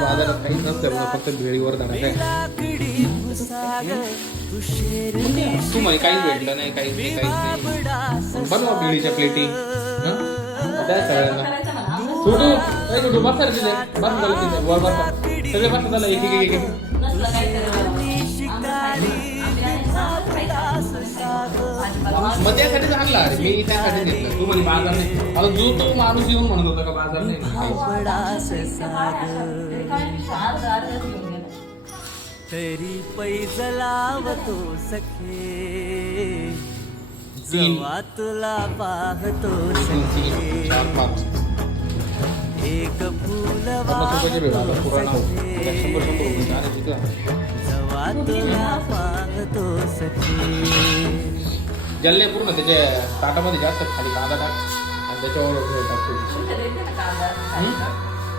बाजारात काहीच नसतं फक्त भेळीवर धडक आहे. तू म्हणे काहीच भेटलं नाही काहीच नाही काहीच नाही बनवा भेळीच्या प्लेटी द्या सगळ्यांना. छोटू काय छोटू बसा रे तिथे बस झालं तिथे वर बसा सगळे बसा झालं एक एक एक एक मग त्यासाठीच आणला अरे मी त्यासाठी घेतलं. तू म्हणे बाजार नाही आता जो तो माणूस येऊन म्हणत होता का बाजार नाही तरी पैज लावतो सखे जेव्हा तुला पाहतो सखे एक फूल जेव्हा तुला पाहतो सखे. जल्ले पूर्ण त्याच्या ताटामध्ये जास्त खाली कांदा टाक आणि त्याच्यावर टाकतो.